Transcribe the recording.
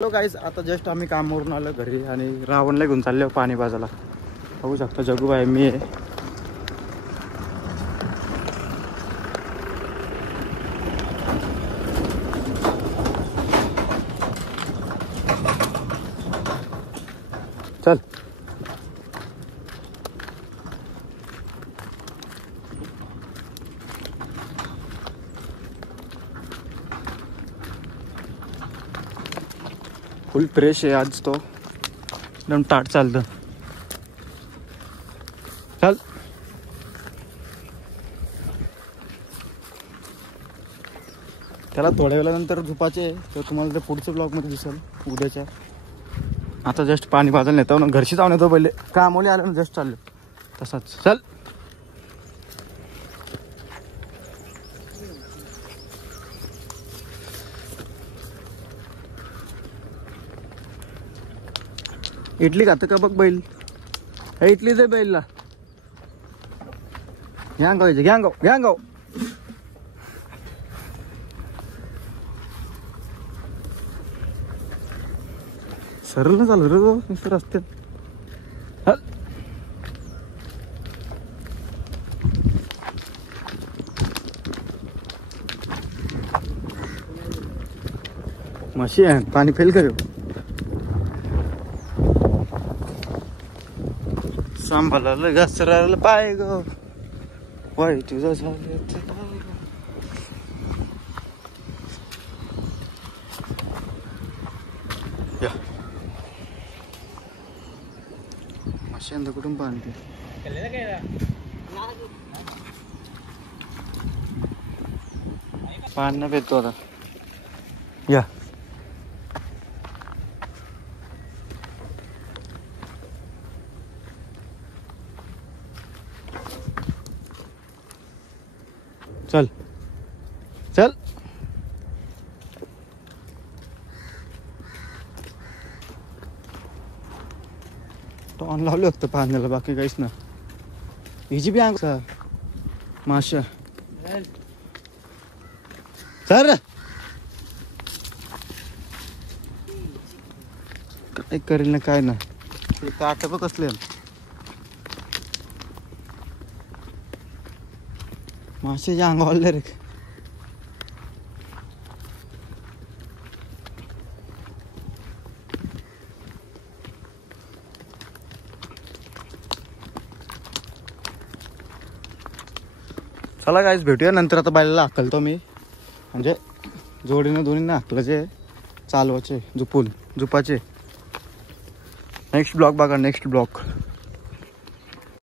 Hello guys, आता जस्ट आम्ही कामावरून आलो घरी आणि रावणला घेऊन चाललो पाणी बाजाला. बघू शकता जगूबाई मी आहे. चल फुल फ्रेश आहे आज तो, एकदम ताट चालतं. चल त्याला थोड्या वेळानंतर झोपाचे तर तुम्हाला ते पुढच्या ब्लॉगमध्ये दिसेल उद्याच्या. आता जस्ट पाणी बाजायला नेतो ना, घरशी जाऊन येतो पहिले. कामोली आलं ना, जस्ट चाललो तसाच. चल इडली खातं का बघ बैल. हे इडली दे बैलला. घ्यांगाव घ्यांगाव घ्यांगाव. सरळ चालू रे नुसतं रस्त्यात. म्हशी आहे, पाणी फेल करू. सांभाळायला घसरायला पाय ग वाई तुझं झालं. मशीन कुठून पाणी पाणी नाही पेतो आता. या चल चल. टॉन लावलं होतं पाण्याला, बाकी काहीच ना. हिची बी अंग माशा सर काय करेल ना काय ना. ते काट बघ कसले मासे अंगावले रे. चला गाईज भेटूया नंतर. आता बैलाला हाकलतो मी, म्हणजे जोडीनं दोन्हीनं हाकलाचे, चालवाचे, झुपाचे. नेक्स्ट ब्लॉग बघा, नेक्स्ट ब्लॉग.